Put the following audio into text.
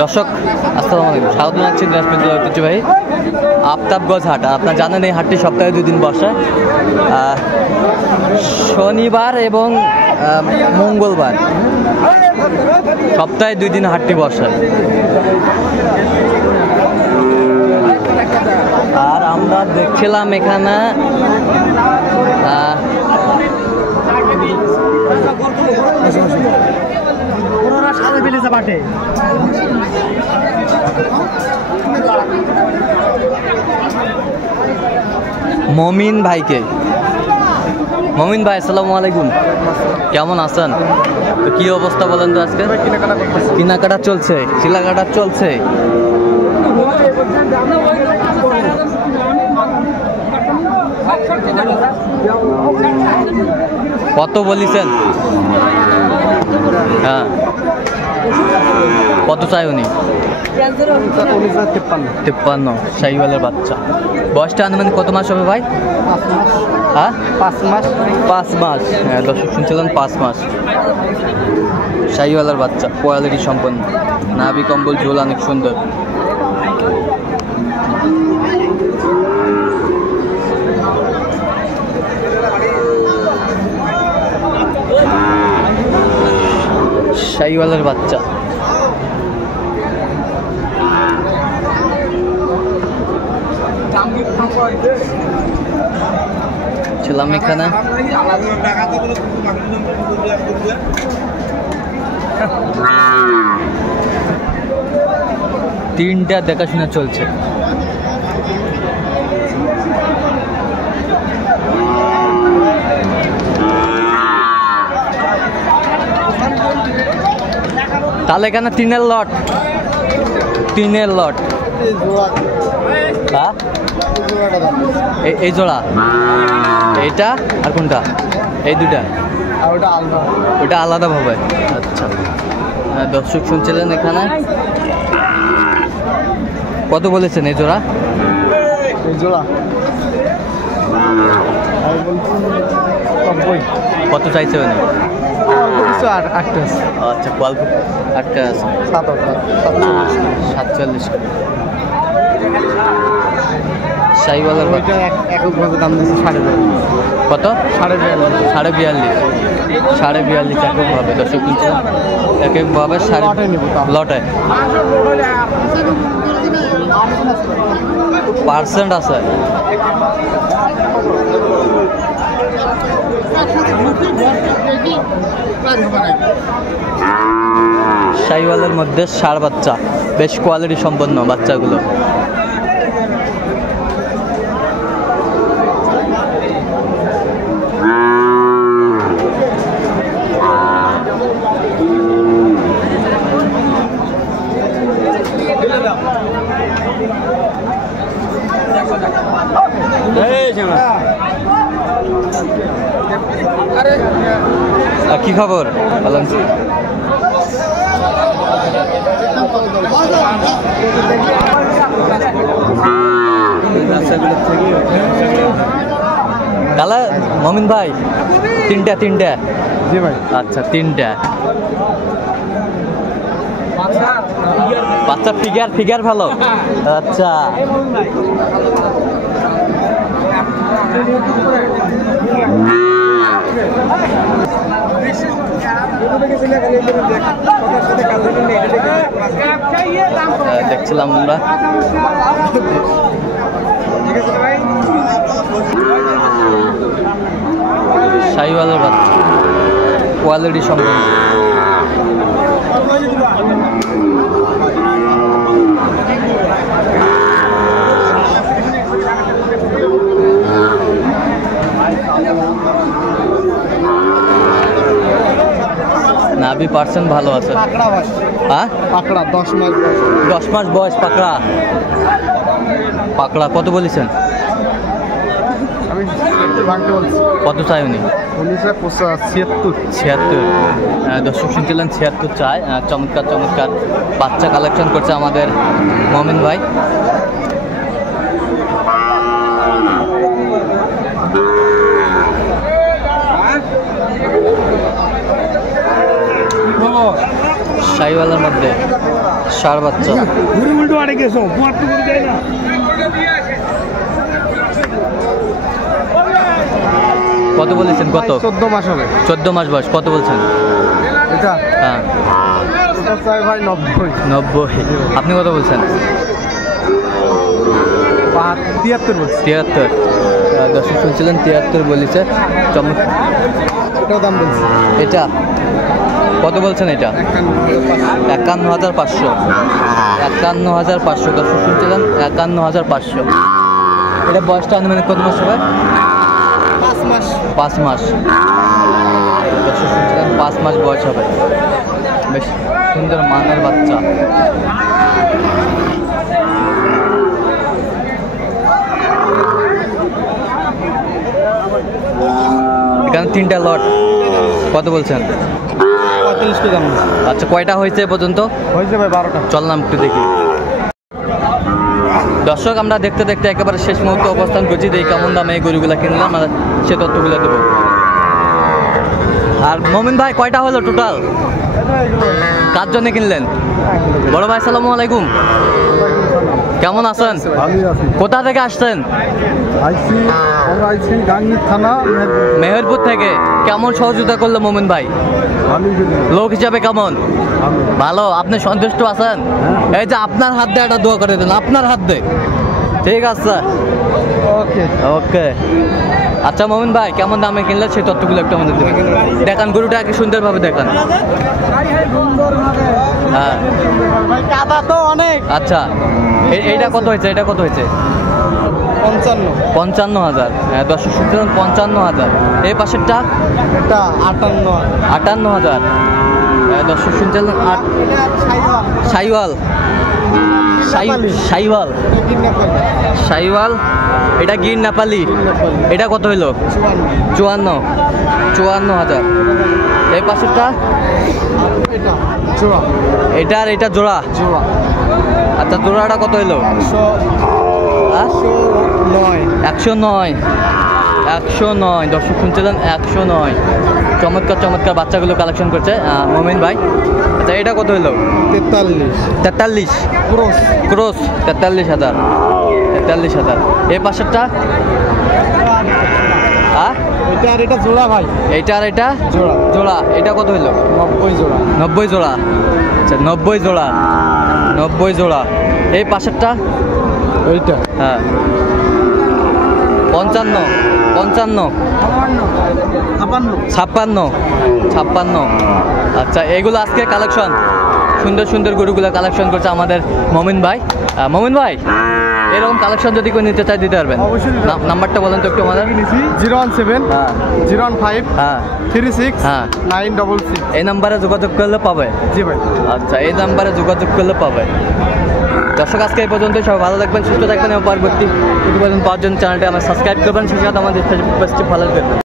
দর্শক আসসালামু আলাইকুম, স্বাগত জানাচ্ছি দিনাজপুর জেলার ঐতিহ্যবাহী আফতাবগঞ্জ হাট। আর আপনারা জানেন এই হাটটি সপ্তাহে 2 দিন বসে, শনিবার এবং মঙ্গলবার। সপ্তাহে 2 দিন হাটটি বসে। আর আমরা দেখছিলাম এখানে মমিন ভাইকে। মমিন ভাই আসসালামু আলাইকুম, কেমন আছেন? তো কি অবস্থা বলেন তো আজকে? কেনাকাটা চলছে, কেনাকাটা চলছে। কত বলিছেন? হ্যাঁ, কত চাই উনি? 53। শাহিওয়ালের বাচ্চা। বয়সটা আনুমানিক কত মাস হবে ভাই? 5 মাস। 5 মাস, হ্যাঁ দর্শক শুনছিলেন 5 মাস। শাহিওয়ালের বাচ্চা, কোয়ালিটি সম্পন্ন, নাভি কম্বল ঝোল অনেক সুন্দর। শাহিওয়ালের বাচ্চা। ছিলাম এখানে তিনটা দেখাশোনা চলছে। তাহলে এখানে 3-এর লট। হ্যাঁ, এই জোড়া, এইটা আর কোনটা? এই দুটা, ওটা আলাদা ভাবে। আচ্ছা, দর্শক শুনছিলেন এখানে কত বলেছেন এই জোড়া? কত চাইছে উনি? আচ্ছা, গল্প 8টা আছে, 47। শাহিওয়ালের এককভাবে দাম দিচ্ছে 42। কত? 42.5। 42.5 এককভাবে। দর্শক কিনছে এককভাবে লটে। পার্সেন্ট আছে। শাহিওয়ালের মধ্যে ষাঁড় বাচ্চা, বেশ কোয়ালিটি সম্পন্ন বাচ্চাগুলো। কি খবর? ভালো আছি। তাহলে মমিন ভাই তিনটা? জি ভাই। আচ্ছা, 3টা বাচ্চা। ফিগার ভালো। আচ্ছা, দেখছিলাম আমরা শাহিওয়ালের বাচ্চা, কোয়ালিটি সম্পন্ন। নাভি পার্সেন্ট ভালো আছে। হ্যাঁ, পাকড়া 10 মাস বয়স। পাকড়া কত বলেছেন? কত চাই উনি? 76। দর্শক শুনছিলেন 76 চাই। চমৎকার বাচ্চা কালেকশন করছে আমাদের মমিন ভাই। শাহিওয়ালের মধ্যে ষাঁড় বাচ্চা। কত বলেছেন? কত? 14 মাস হবে। 14 মাস বয়স। কত বলছেন? এটা হ্যাঁ চাই ভাই 90। 90। আপনি কত বলছেন? 73 বলছি। 73। দর্শক শুনছিলেন 73 বলেছে। এটাও দাম বলছি। এটা কত বলছেন? এটা 51,500। 51,500। দর্শক শুনছিলেন 51,500। এটা বয়সটা আনুমানিক কত মাস হবে? 5 মাস। 5 মাস। দর্শক শুনছিলেন 5 মাস বয়স হবে। বেশ সুন্দর মানের বাচ্চা। এখানে 3টা লট। কত বলছেন? 45 টাকা দাম। আচ্ছা, কয়টা হয়েছে এ পর্যন্ত? হয়েছে ভাই 12টা। চললাম একটু দেখি। দর্শক, আমরা দেখতে দেখতে একেবারে শেষ মুহূর্তে অবস্থান করছি। এই কেমন দামে এই গরুগুলা কিনলাম, আমরা সে তথ্যগুলো দেবো। আর মমিন ভাই, কয়টা হলো টোটাল? কার জন্য কিনলেন? বড় ভাই, আসসালামু আলাইকুম। কেমন আছেন? ভালোই আছি। কোথা থেকে আসছেন? আমরা আইছি গাংনী থানা মেহেরপুর থেকে। কেমন সহযোগিতা করলো মমিন ভাই? লোক হিসাবে কেমন? ভালো। আপনি সন্তুষ্ট আছেন? এই যে আপনার হাত দিয়ে একটা দোয়া করে দেন, আপনার হাত দিয়ে। ঠিক আছে, ওকে ওকে। আচ্ছা মমিন ভাই, কেমন দামে কিনলে সেই তথ্যগুলো একটু আমাদের দেবেন। দেখান গরুটা আগে সুন্দরভাবে দেখান। হ্যাঁ ভাই, কাদা তো অনেক। আচ্ছা, এইটা কত হয়েছে? এটা কত হয়েছে? 55। 55,000। হ্যাঁ, দর্শক শুনছিলেন 55,000। এই পাশেরটা? এটা 58। 58,000। দর্শক শুনছিলেন সাইওয়াল। সাইওয়াল। সাইওয়াল। এটা গির নেপালি। এটা কত হইলো? 54,000। এই পাশেরটা? এটা আর এটা জোড়া? আচ্ছা, জোড়াটা কত হইলো? 109। 109। দর্শক শুনছিলেন 109। চমৎকার চমৎকার বাচ্চাগুলো কালেকশন করছে মমিন ভাই। আচ্ছা, এটা কত হইলো? 43। ক্রস। 43,000। 43,000। এই পাশেরটা? এটা আর এটা জোড়া ভাই। এইটা আর এটা জোড়া। জোড়া। এটা কত হইলো? 90 জোড়া। 90 জোড়া। আচ্ছা, 90 জোড়া। 90 জোড়া। এই পাশেরটা? এইটা হ্যাঁ 55। 56। 56। আচ্ছা, এগুলো আজকে কালেকশন, সুন্দর সুন্দর গরুগুলো কালেকশন করছে আমাদের মমিন ভাই। মমিন ভাই, এরকম কালেকশন যদি কেউ নিতে চায় দিতে পারবেন? নাম্বারটা বলেন তো একটু আমাদের। 017 হ্যাঁ 015 হ্যাঁ 36 হ্যাঁ 966। এই নাম্বারে যোগাযোগ করলে পাবে? জি ভাই। আচ্ছা, এই নাম্বারে যোগাযোগ করলে পাবে। দর্শক, আজকে এই পর্যন্ত। সবাই ভালো থাকবেন, সুস্থ থাকবেন এবং পরবর্তী প্রতিবেদন পাওয়ার জন্য চ্যানেলটি আমার সাবস্ক্রাইব করবেন। সেই সাথে আমাদের ফেসবুক পেজটি ফলো করবেন।